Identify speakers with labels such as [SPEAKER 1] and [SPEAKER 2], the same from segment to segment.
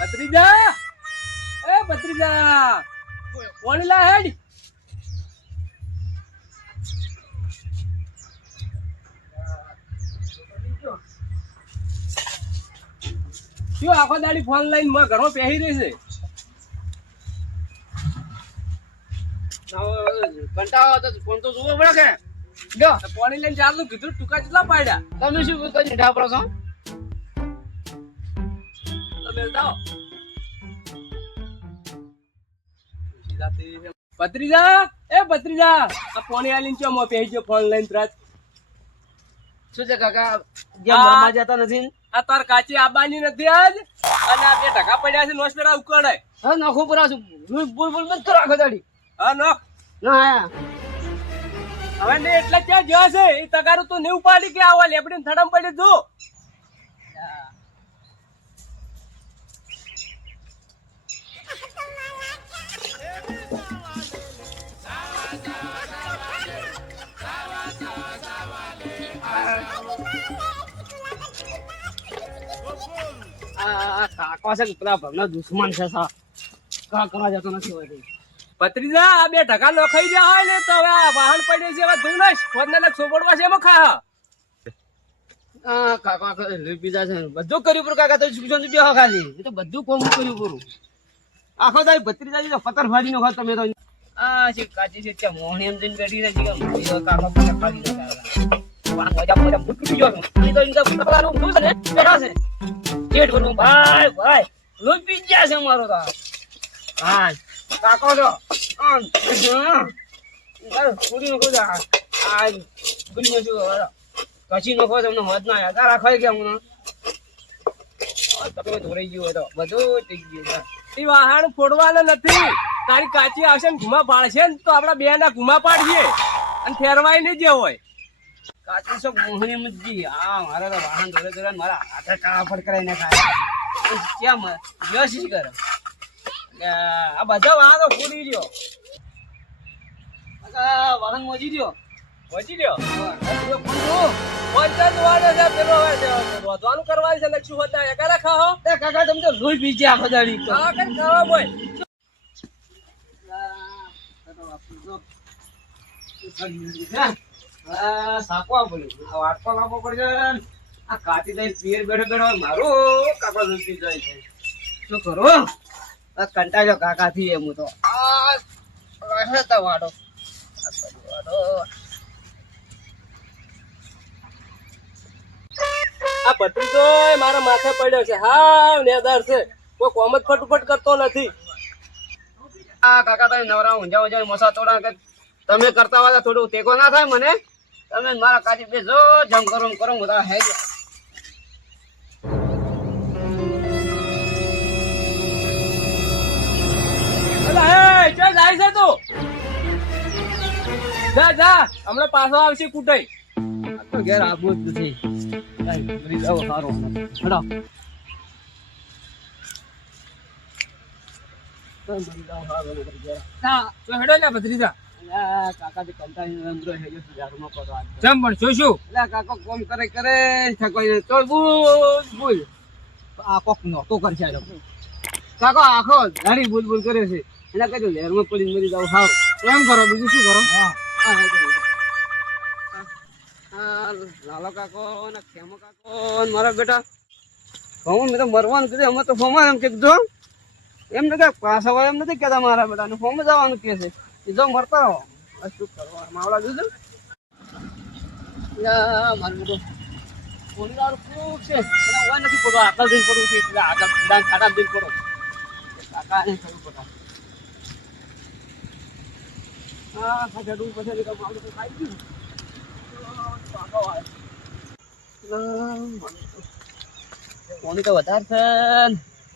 [SPEAKER 1] ભત્રીજા! એ ભત્રીજા! કોણ લા હેડ! શું આખો દાડી ફોન લઈને માં ઘરમાં પહેરી રહી છે?
[SPEAKER 2] કંટાળો આવતો ફોન તો જોવો પડે કે? લ્યો
[SPEAKER 1] પાણી લઈને ચાલુ કીધું ટૂંકા કેટલા પાડ્યા?
[SPEAKER 2] તમે શું કરી ઢાપરો છો?
[SPEAKER 1] જાઓ ભત્રીજા એ ભત્રીજા આ ફોન આલીને ચો મો ગયો ફોન લઈને ત્રાજ
[SPEAKER 2] શું છે કાકા? જે
[SPEAKER 1] આ-
[SPEAKER 2] જતા નથી
[SPEAKER 1] આ તાર કાચી આબાની નથી આજ? અને આ બે ટકા પડ્યા છે નોસ પેરા ઉકળે.
[SPEAKER 2] હા નાખો પરા છું. બોલ બોલ મત કરો આખો દાડી.
[SPEAKER 1] હા નો
[SPEAKER 2] ના આયા.
[SPEAKER 1] હવે ને એટલે ક્યાં જ્યો છે? એ તગારું તો નહીં ઉપાડી કે આવા લેબડીને થડમ પડી જો
[SPEAKER 2] કાકો છે પેલા ભગના દુશ્મન છે સા. કા જતો નથી હોય
[SPEAKER 1] ભત્રીજા આ બે ટકા લોખાઈ ગયા હોય ને તો હવે આ વાહન પડે છે હવે ધોઈ નાખ ફોન સોપડવા છે એમાં ખા.
[SPEAKER 2] આ કાકો આખો લઈ પીધા છે બધું કર્યું પૂરું કાકા તો ખાલી. એ તો બધું કોમ કર્યું પૂરું. આખો દાડી ભત્રીજાજી તો પતર ફાડી નાખો તમે તો. આ છે કાચી છે ત્યાં મોહણી એમ જઈને બેઠી રહી છે કે બીજો કાકો. પતર ફાડી નાખે પણ મજા મજા ભૂકી ગયો હા કાકો તો હોય તો બધું થઈ ગયું
[SPEAKER 1] એ વાહન ફોડવાના નથી તારી કાચી આવશે ને ઘુમા પાડશે ને તો આપડા બે ના ઘુમા પાડીએ. અને ફેરવાય નહીં જે હોય.
[SPEAKER 2] કાચી શું મોહની મજી આ મારે તો વાહન ધોરે ધોરે મારા હાથે કાપડ કરાઈ નાખાય કેમ? યશ જ આ બધા વાહન તો ફૂડી ગયો. વાહન મોજી ગયો.
[SPEAKER 1] મોજી
[SPEAKER 2] ફોન
[SPEAKER 1] પંચાયત વાળો છે પેલો હવે રોધવાનું કરવાનું છે ને શું હતા એ કરે ખાઓ
[SPEAKER 2] કાકા તમે તો લોહી પી ગયા આખો દાડી તો.
[SPEAKER 1] ખાવા કઈ ખાવા બોય
[SPEAKER 2] આ સાપવા પડ્યું આ વાટકો લાવવો પડશે આ કાચી દઈ પિયર બેઠો બેઠો મારું કાકા દૂધી જાય છે. શું કરું કંટાળ્યો કાકા થી એમ હું તો. આ વાડો આ બાજુ વાડો.
[SPEAKER 1] આ ભત્રીજો મારા માથે પડ્યો છે. હા નેદાર છે. કોઈ કોમ જ ફટફટ કરતો નથી.
[SPEAKER 2] આ કાકા તમે નવરા ઊંઝા ઊંઝા મસા તોડા તમે કરતા હોય થોડું ટેકો ના થાય મને? તમે મારા કાચી બેસો જમ કરો કરો હું તો હે
[SPEAKER 1] અલા ચાલ જાય છે તું? જા જા હમણાં પાછો આવશે કુટાઈ.
[SPEAKER 2] તો ઘેર આબુ જ નથી. સારો હેડો
[SPEAKER 1] ને ભત્રીજા. જમ પણ શું શું?
[SPEAKER 2] કાકો કોમ કરે કરે તો ભૂલ બુલ આ કોક નહોતો કરશે. કાકો આખો દાઢી ભૂલ ભૂલ કરે છે. એટલે કહેજો લહેરમાં પડીને મરી જાવ સારું એમ કરો બીજું શું કરો? હા. હા હા લાલો કાકો ને ખેમો કાકો ને મારા બેટા. હું મેં તો મરવાનું કીધું અમે તો ફોમાં એમ કીધું. એમ નથી પાછા એમ નથી કહેતા મારા બેટાને. ફોમ જવાનું કે છે. કીધું મરતા હો શું કરવા માવડા યા, મારું બેટું. પોલીસવાળો ખૂબ છે? ઓય નથી પડવા આગળ દિન પડવું છે એટલે આગળ ડાંગ ખાડા દિન પડો કાકાને ખબર. પડે હા પછી નીકળ માવડું તો ખાઈ ગયું. કાકા. પોણી તો વધારે છે.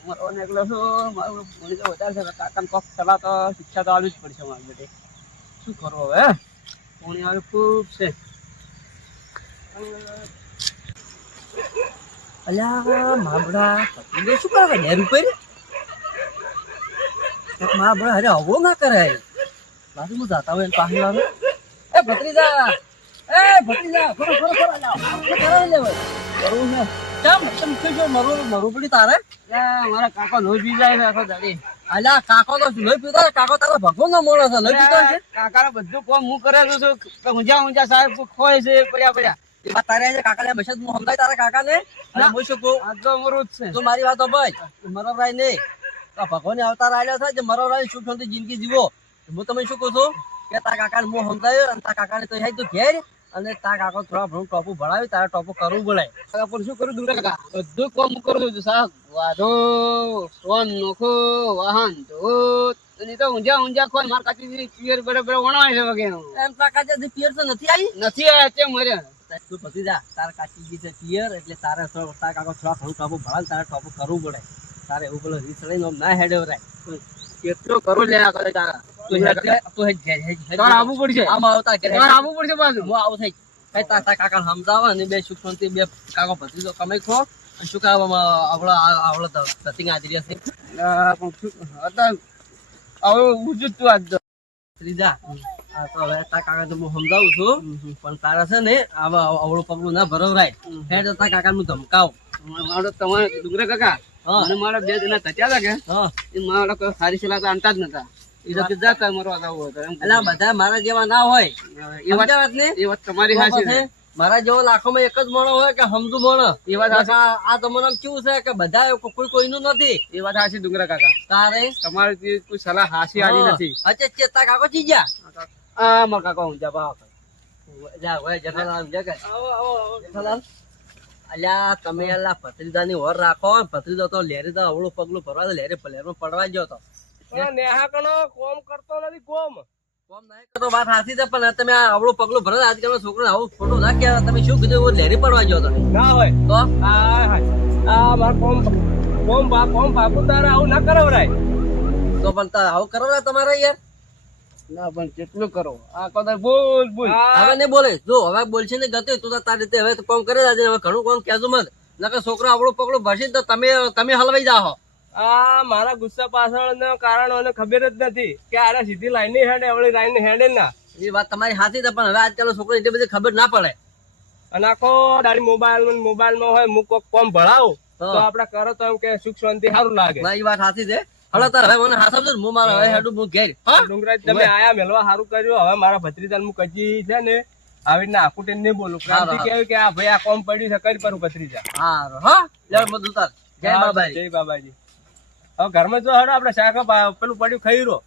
[SPEAKER 2] મારો એકલો છું મારું પોણી તો વધારે છે કાકાને કોક તો શિક્ષા તો આવી જ પડશે મારા બેટે શું કરવું હવે ભૂણી આવે ખૂબ છે
[SPEAKER 1] અલ્યા માબડા શું કરે ઘેર ઉપર અરે હવો ના કરાય બાજુ હું જાતા હોય પાણી વાળો એ ભત્રીજા એ ભત્રીજા કરવું ને
[SPEAKER 3] કેમ? તમ શું છો મરું મરું પડી તારે?
[SPEAKER 2] મારા કાકો લોહી પી જાય છે આખો દાડી.
[SPEAKER 3] અલ્યા કાકો તો લોહી પીતો કાકો તારો ભગવાન નો મોણો છે લોહી પીતો છે?
[SPEAKER 2] કાકા બધું કોમ હું કરેલું છું ઊંઝા ઊંઝા સાહેબ ખોય છે પડ્યા પડ્યા.
[SPEAKER 3] તારે આજે કાકાને બસત હું સમજાય તારા કાકાને? અને હું શું કહું?
[SPEAKER 2] આ તો અમરું છે.
[SPEAKER 3] તું મારી વાત ભાઈ મરવરાય નહીં આ ભગવાન અવતાર આવ્યો છે જે મરવરાય સુખ શાંતિ જિંદગી જીવો. હું તમે શું કહું છું? કે તારા કાકાને હું સમજાયો અને તારા કાકાને તો તું ઘેર. અને તા કાકો થોડા ઘણું ટોપું ભણાવી તારે ટોપું કરવું પડે
[SPEAKER 2] કાકા શું કરું દૂર કાકા? બધું કોમ કરું છું સાહેબ. વાધો સોન નોખો વાહન ધોત અને તો ઊંઝા ઊંઝા ખોય માર કાચી પિયર બરાબર વણાય છે વગેરે.
[SPEAKER 3] એમ તારા જે પિયર તો નથી આવી?
[SPEAKER 2] નથી આવી તે મર્યા
[SPEAKER 3] તું પછી જા તારા કાચી છે પિયર એટલે તારે થોડો- તારા કાકો થોડા ઘણું ટોપું ભણાવે તારે ટોપું કરવું પડે. તારે એવું પેલો રીસ લઈને ના હેડે રાય
[SPEAKER 2] કેટલો કરું લે આ કરે કાકા
[SPEAKER 3] તું હેડ તું હેડ ઘેર હેડ હેડ.
[SPEAKER 2] તાર આવવું પડશે.
[SPEAKER 3] આમ આવતા ઘેર
[SPEAKER 2] તાર આવવું પડશે પાછું.
[SPEAKER 3] હું આવું થઈ. કઈ તાર તારા કાકાને અને બે સુખ શાંતિ બે કાકો ભત્રીજો કમાઈ ખો. અને શું કામ આવડો આવડો ધતિંગ હાજરી હશે
[SPEAKER 2] આ પણ શું- અત્યારે હવે ઊંચું તું આજ
[SPEAKER 3] ત્રીજા. આ તો હવે તારા કાકા તો હું સમજાવું છું. પણ તારા છે ને આવા અવળું પગલું ના ભરવરાય તારા કાકા નું ધમકાવ.
[SPEAKER 2] મારો તમારે ડુંગરા કાકા. અને મારા બે જણા કચ્યા હતા કે?
[SPEAKER 3] હા.
[SPEAKER 2] એ મારા કોઈ સારી સલાહ તો આનતા જ નતા.
[SPEAKER 3] બધા મારા જેવા ના હોય.
[SPEAKER 2] એ વાત તમારી.
[SPEAKER 3] મારા જેવો લાખોમાં એક જ મોણો હોય કે સમજુ મોણો?
[SPEAKER 2] એ વાત
[SPEAKER 3] આ તમારું કેવું છે કે બધા કોઈ કોઈનું નથી?
[SPEAKER 2] એ વાત હાચી ડુંગરા કાકા.
[SPEAKER 3] તારે?
[SPEAKER 2] તમારી કોઈ સલાહ હાસી આવી નથી.
[SPEAKER 3] અચ્છા ચેતા કાકો જી જા
[SPEAKER 2] આ મારા કાકા ભાવ
[SPEAKER 3] જા કે અલ્યા તમે અલ્લા ભત્રીજાની ઓર રાખો ભત્રીજો તો લેરી તો અવળું પગલું ભરવા લેરી લેરમાં પડવા ગયો તો.
[SPEAKER 1] પણ નેહા કોમ કરતો નથી કોમ.
[SPEAKER 3] કોમ નહીં કરતો વાત સાચી છે પણ તમે આ અવળું પગલું ભરે આજકાલનો છોકરો આવું ખોટું ના કહેવાય. તમે શું કીધું એવું લેરી પડવા ગયો તમે
[SPEAKER 1] ના હોય.
[SPEAKER 3] તો?
[SPEAKER 1] આ હાય. આ માર કોમ કોમ બા કોમ બાપુ તારે આવું ના કરાવરાય.
[SPEAKER 3] તો પણ તાર આવું કરો તમારે યાર?
[SPEAKER 2] ના પણ કેટલું કરો? આ કદાચ બોલ બોલ.
[SPEAKER 3] હવે બોલે. જો હવે બોલશે ને ગતે તું તારી રીતે હવે કોમ કરે હવે ઘણું કોમ કહેજો મત નકર છોકરો આવડો પગલું ભરશે તો તમે તમે હલવાઈ જાઓ
[SPEAKER 1] આ મારા ગુસ્સા પાછળ કારણ મને ખબર જ નથી કે આને સીધી લાઈનની હેડે આવડી લાઈન હેડે ના.
[SPEAKER 3] એ વાત તમારી સાચી છે પણ હવે આજકાલ છોકરો એટલી બધી ખબર ના પડે.
[SPEAKER 1] અને આખો દાડી મોબાઈલ મોબાઈલમાં હોય હું કોક કોમ ભણાવું તો આપડે કરો તો એમ કે સુખ શાંતિ સારું લાગે.
[SPEAKER 3] એ વાત સાચી છે. હલો તાર હવે મને હાસબ હું મારા હવે હેડું હું ઘેર.
[SPEAKER 1] ડુંગરાજ તમે આયા મેલવા સારું કર્યું. હવે મારા ભત્રીજા હું કચી છે ને આવી રીતના આખું ટેન નહીં બોલું. ક્રાંતિ. કેવું કે આ ભાઈ આ કોમ પડ્યું છે કરી પરું ભત્રીજા.
[SPEAKER 3] હા હા? લેવડ બધું તાર. જય
[SPEAKER 1] હા,
[SPEAKER 3] બાબાજી.
[SPEAKER 1] જય બાબાજી. હવે ઘરમાં જો હડો આપડે શાક પેલું પડ્યું ખાઈ રહ્યો